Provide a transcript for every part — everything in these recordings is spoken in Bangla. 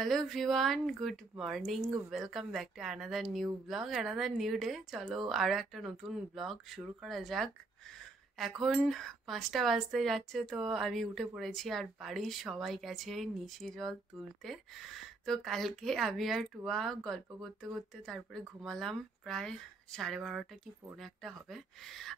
Hello everyone, good morning. Welcome back to another new blog, another new day. চলো আরও একটা নতুন ব্লগ শুরু করা যাক। এখন 5টা বাজতে যাচ্ছে, তো আমি উঠে পড়েছি আর বাড়ির সবাই গেছে নিশি জল তুলতে। তো কালকে আমি আর টুয়া গল্প করতে করতে তারপরে ঘুমালাম, প্রায় 12:30 কি পৌনে একটা হবে।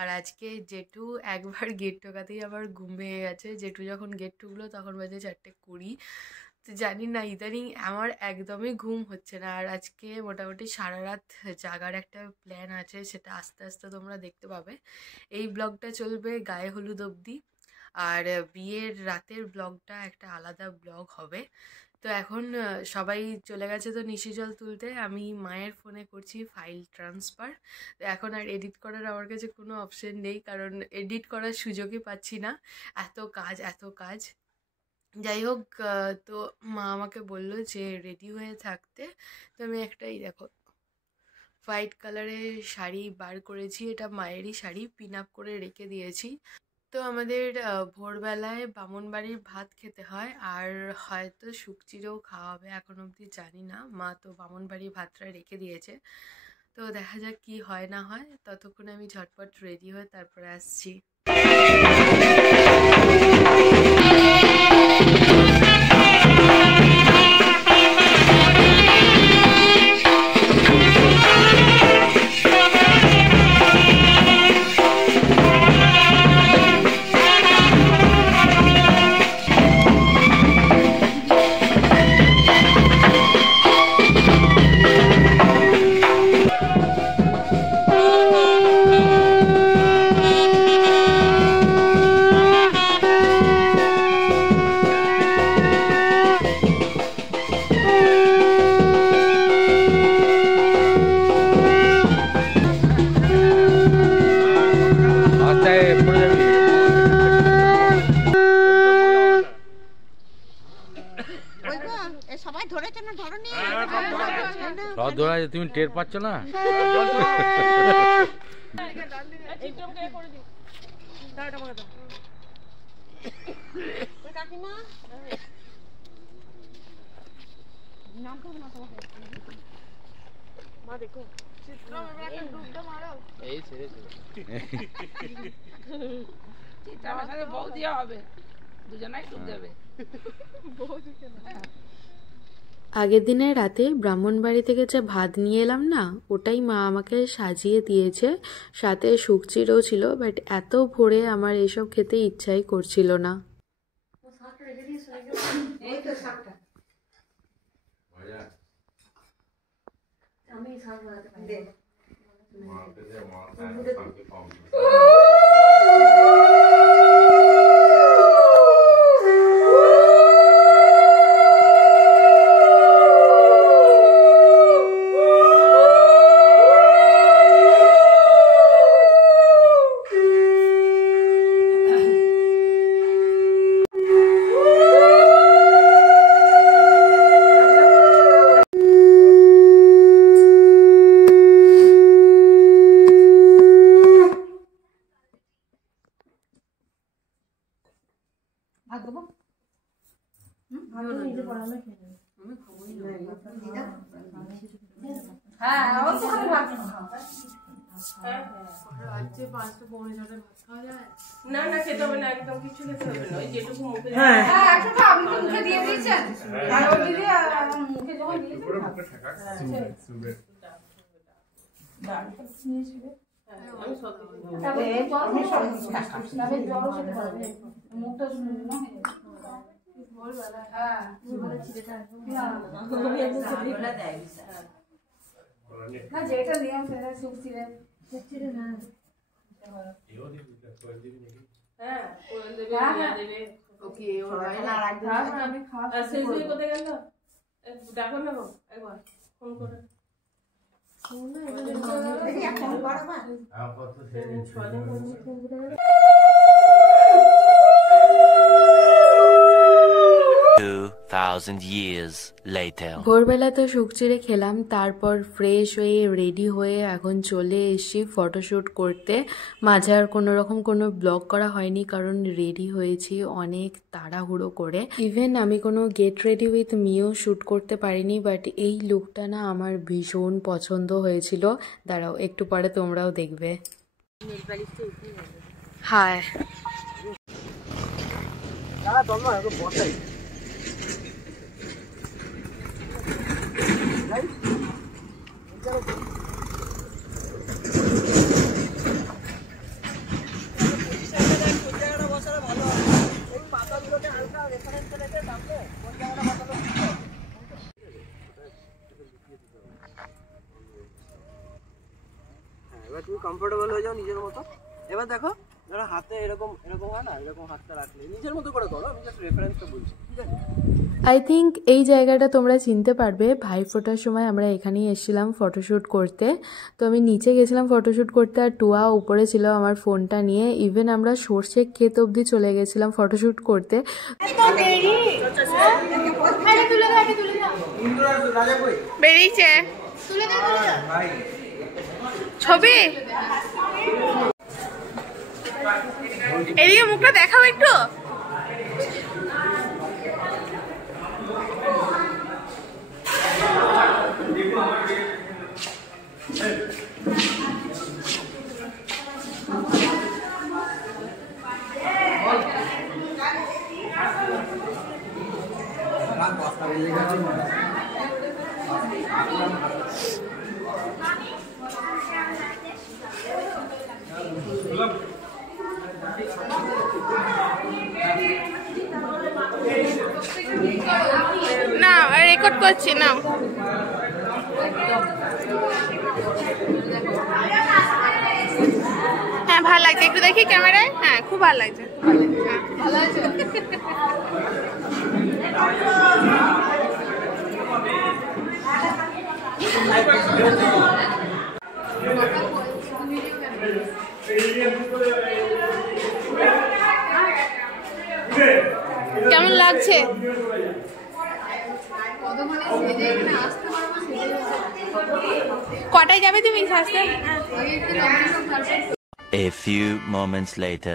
আর আজকে জেঠু একবার গেট টোকাতেই আবার ঘুম ভেঙে গেছে। জেঠু যখন গেট ঠুকলো তখন বাজে 4:20। তো জানি না, ইদানিং আমার একদমই ঘুম হচ্ছে না। আর আজকে মোটামুটি সারা রাত জাগার একটা প্ল্যান আছে, সেটা আস্তে আস্তে তোমরা দেখতে পাবে। এই ব্লগটা চলবে গায়ে হলুদ অবধি, আর বিয়ের রাতের ব্লগটা একটা আলাদা ব্লগ হবে। তো এখন সবাই চলে গেছে তো নিশি জল তুলতে, আমি মায়ের ফোনে করছি ফাইল ট্রান্সফার। তো এখন আর এডিট করার আমার কাছে কোনো অপশন নেই, কারণ এডিট করার সুযোগই পাচ্ছি না, এত কাজ এত কাজ। যাই হোক, তো মা আমাকে বলল যে রেডি হয়ে থাকতে। তো আমি একটাই দেখো হোয়াইট কালারের শাড়ি বার করেছি, এটা মায়েরই শাড়ি, পিন আপ করে রেখে দিয়েছি। তো আমাদের ভোরবেলায় বামনবাড়ির ভাত খেতে হয়, আর হয়তো শুকচিরেও খাওয়া হবে, এখন অবধি জানি না। মা তো বামনবাড়ির ভাতটা রেখে দিয়েছে, তো দেখা যাক কি হয় না হয়। ততক্ষণে আমি ঝটপট রেডি হয়ে তারপরে আসছি। তুমি টের পাচ্ছ না? আগের দিনের রাতে ব্রাহ্মণবাড়ি থেকে যে ভাত নিয়ে এলাম না, ওটাই মা আমাকে সাজিয়ে দিয়েছে, সাথে শুকচিরও ছিল। বাট এত ভোরে আমার এসব খেতে ইচ্ছাই করছিল না। না না, খেতে হবে না, একদম কিছু খেতে হবে না। ওই যেটুকু মুখে মুখে দিয়ে দিয়েছেন, আর ওই দিদি মুখে যখন যেটা নিয়ম সেটা শুকছিলেন। কোথায় গেল ডাকো না, একবার ফোন করে। 2,000 years later. ভোরবেলা তো শুক চিড়ে খেলাম, তারপর ফ্রেশ হয়ে রেডি হয়ে এখন চলে এসেছি ফটোশ্যুট করতে। মাঝে আর কোনো রকম কোনো ব্লগ করা হয়নি, কারণ রেডি হয়েছি অনেক তাড়াহুড়ো করে। ইভেন আমি কোনো গেট রেডি উইথ মিও শ্যুট করতে পারিনি, বাট এই লুকটা না আমার ভীষণ পছন্দ হয়েছিল। দাঁড়াও, একটু পরে তোমরাও দেখবে। হায় এবার তুমি কমফোর্টেবল হয়ে যাও নিজের মতো। এবার দেখো যারা হাতে এরকম এরকম হয় না, এরকম হাতটা রাখলে নিজের মতো করে করো। আমি জাস্ট রেফারেন্সটা বলছি, ঠিক আছে? আই থিঙ্ক এই জায়গাটা তোমরা চিনতে পারবে। ভাইফোঁটার সময় আমরা এখানেই এসেছিলাম ফটোশ্যুট করতে। তো আমি নিচে গেছিলাম ফটোশ্যুট করতে, আর টুয়া উপরে ছিল আমার ফোনটা নিয়ে। ইভেন আমরা সর্ষে ক্ষেত অবধি চলে গেছিলাম ফটোশ্যুট করতে। বেরিয়েছে ছবি, এদিকে মুখটা দেখাও একটু। না রেকর্ড করছি না। হ্যাঁ ভালো লাগছে, একটু দেখি ক্যামেরায়। হ্যাঁ খুব ভালো লাগছে। ভালো আছে। কেমন লাগছে? কটায় যাবে তুমি সাজতে? A few moments later.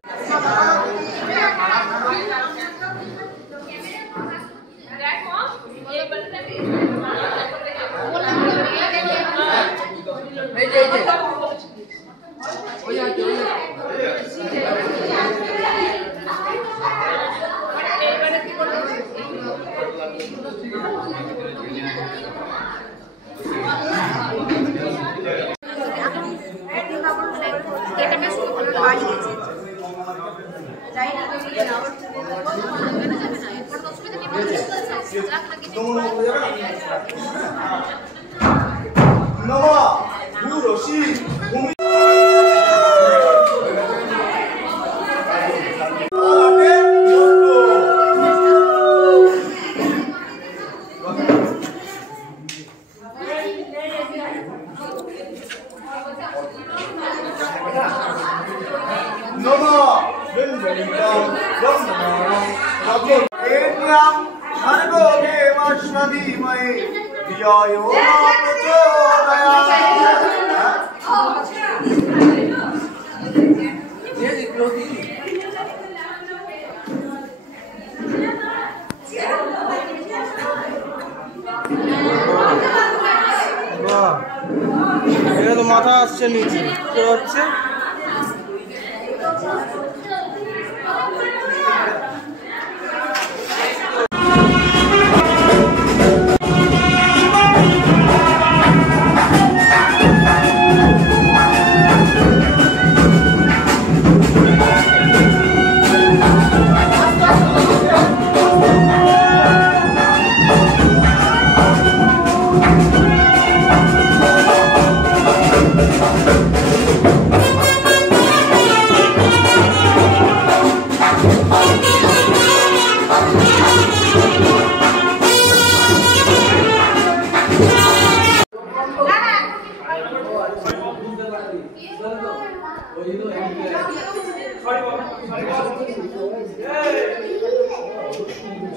এটা তো মাথা আসছে নিচে, কি হচ্ছে?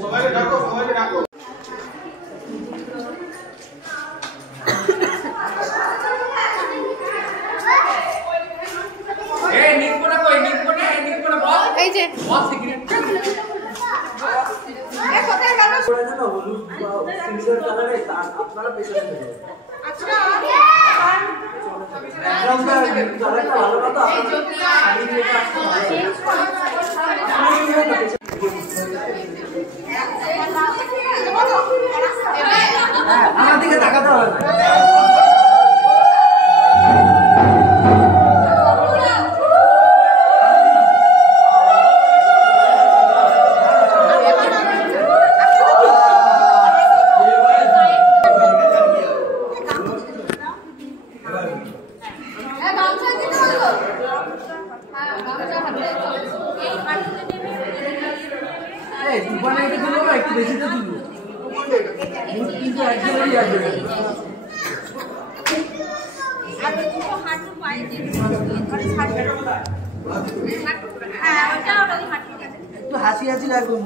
সবাইকে ডাকো, সবাইকে ডাকো। আপনারা পেছনে আমার দিকে তাকাতে হবে না। একটু বেশি তো দিল কিন্তু একজনেরই আসবে একটু হাসি হাসি লাগবে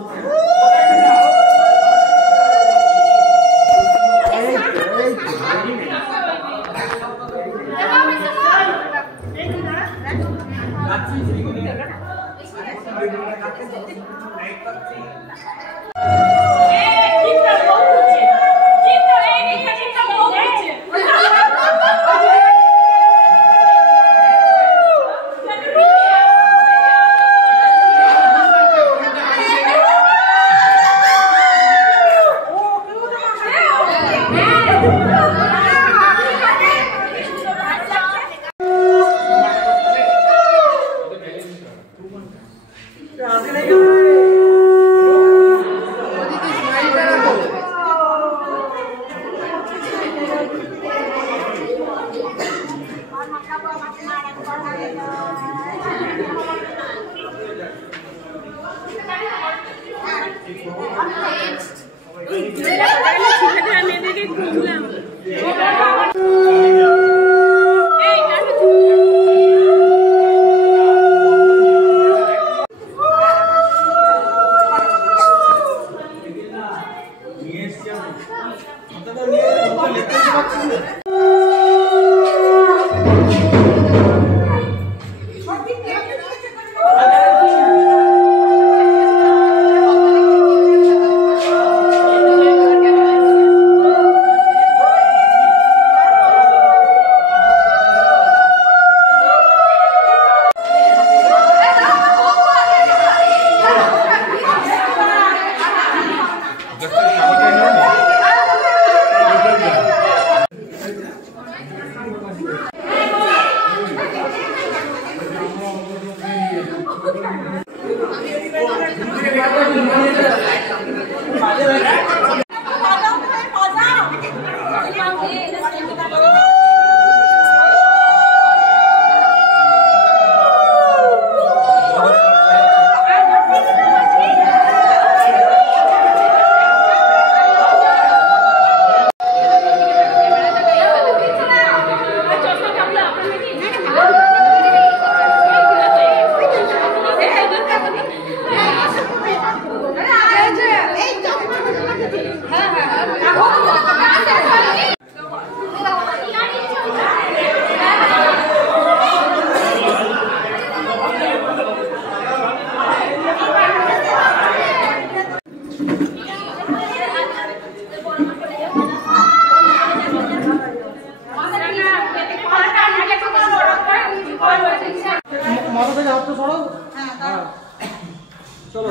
চলো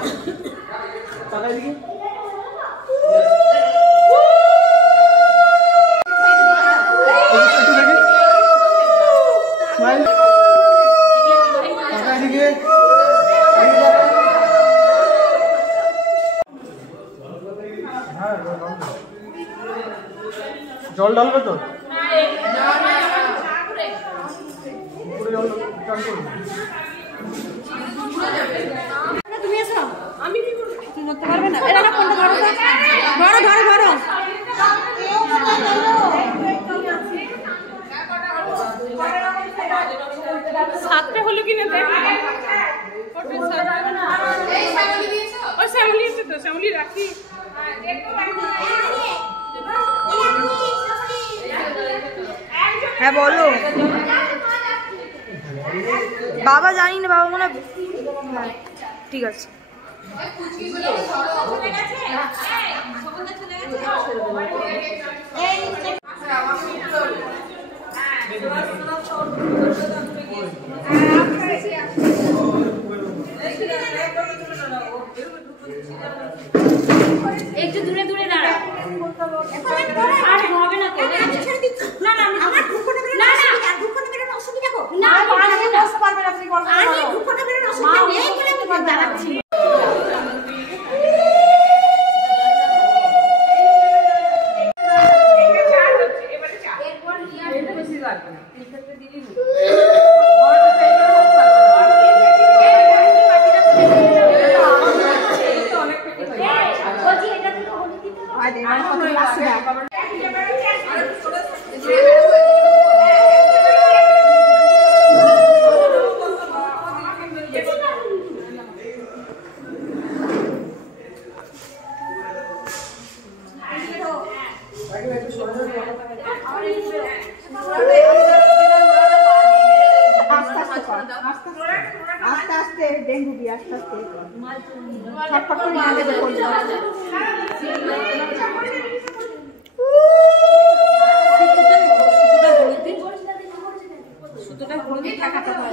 তাকাই দিকে স্মাইল তাকাই দিকে জল ঢালবে তো তুমি এসো আমি কি করব তুমি করতে পারবে না এটা না কোনটা ধরো ধরো ধরো ধরো সাতটা হলো কি না দেখ এই শ্যামলি দিয়েছো ও শ্যামলি আছে তো শ্যামলি রাখি হ্যাঁ বলো বাবা জানি না বাবা মনে ঠিক আছে একটু দূরে দূরে দাঁড়া। আর হবে না তো। না না আমার দুঃখটা বেরোনো অসুবিধা কো না পারবে না পারবে আপনি করবেন আমি দুঃখটা বেরোনো অসুবিধা নেই বলে আমি দাঁড়াচ্ছি। এরপর নিয়ে আসতে বেশি লাগবে না। এই ক্ষেত্রে দিদি আস্তে আস্তে ডেঙ্গু দিয়ে আস্তে আস্তে ছটফট করে নিয়ে দেবে সুতোটা হলুদ থাকাতে হয়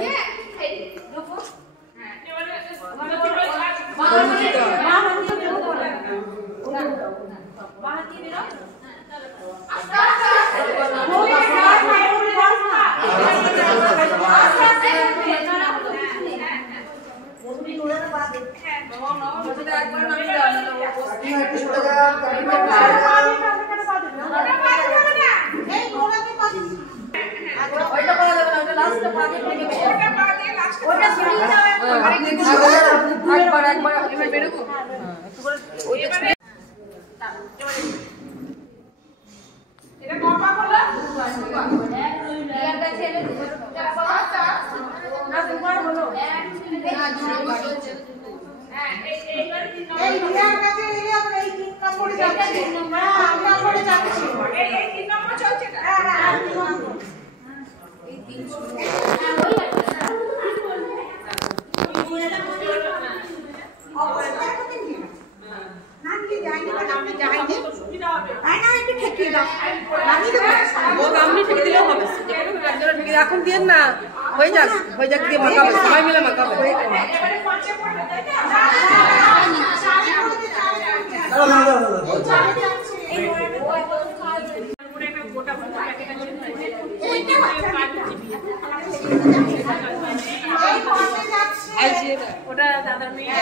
এখন দিয়ে না হয়ে যাক দিয়ে মাখাবে সবাই মিলে মাখাবে ওটা দাদার মেয়ে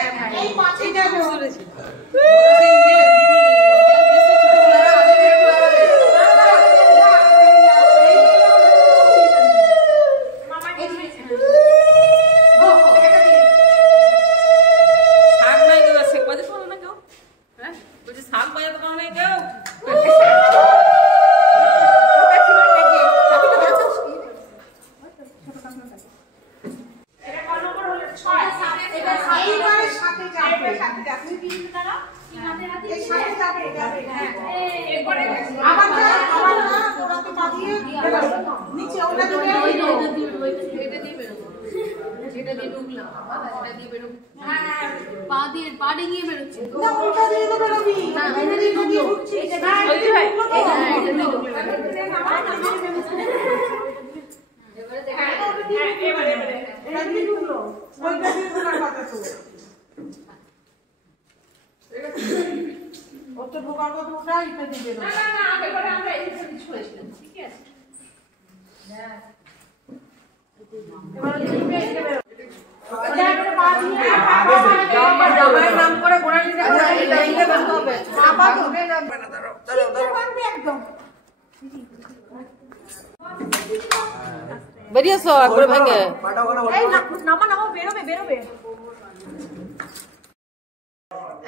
বেরিয়েছো একবারে ভেঙে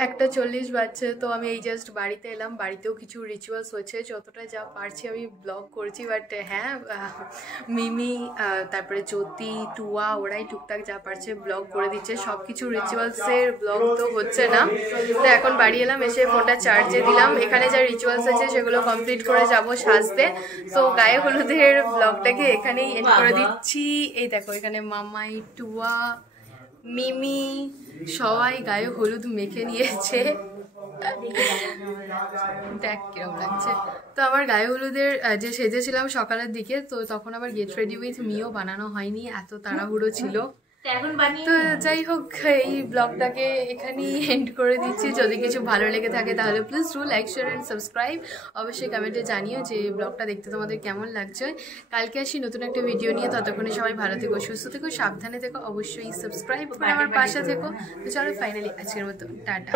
একটা 40 বাজছে তো আমি এই জাস্ট বাড়িতে এলাম। বাড়িতেও কিছু রিচুয়ালস হচ্ছে, যতটা যা পারছি আমি ব্লগ করছি। বাট হ্যাঁ, মিমি তারপরে জ্যোতি টুয়া ওরাই টুকটাক যা পারছে ব্লগ করে দিচ্ছে। সব কিছু রিচুয়ালসের ব্লগ তো হচ্ছে না। তো এখন বাড়ি এলাম, এসে ফোনটা চার্জে দিলাম। এখানে যা রিচুয়ালস আছে সেগুলো কমপ্লিট করে যাব সাজতে। তো গায়ে হলুদের ব্লগটাকে এখানেই এন্ড করে দিচ্ছি। এই দেখো এখানে মামাই টুয়া মিমি সবাই গায়ে হলুদ মেখে নিয়েছে। দেখ কিরকম লাগছে। তো আমার গায়ে হলুদের যে সেজেছিলাম সকালের দিকে, তো তখন আবার গেট রেডি উইথ মিও বানানো হয়নি, এত তাড়াহুড়ো ছিল। তো যাই হোক, এই ব্লগটাকে এখানেই এন্ড করে দিচ্ছি। যদি কিছু ভালো লেগে থাকে তাহলে please do like, share and subscribe. অবশ্যই কমেন্টে জানিও যে ব্লগটা দেখতে তোমাদের কেমন লাগছে। কালকে আসি নতুন একটা ভিডিও নিয়ে, ততক্ষণে সবাই ভালো থেকো, সুস্থ থেকো, সাবধানে থেকো, অবশ্যই সাবস্ক্রাইব করে আমার পাশে থেকো। তো চলো ফাইনালি আজকের মতো টাটা।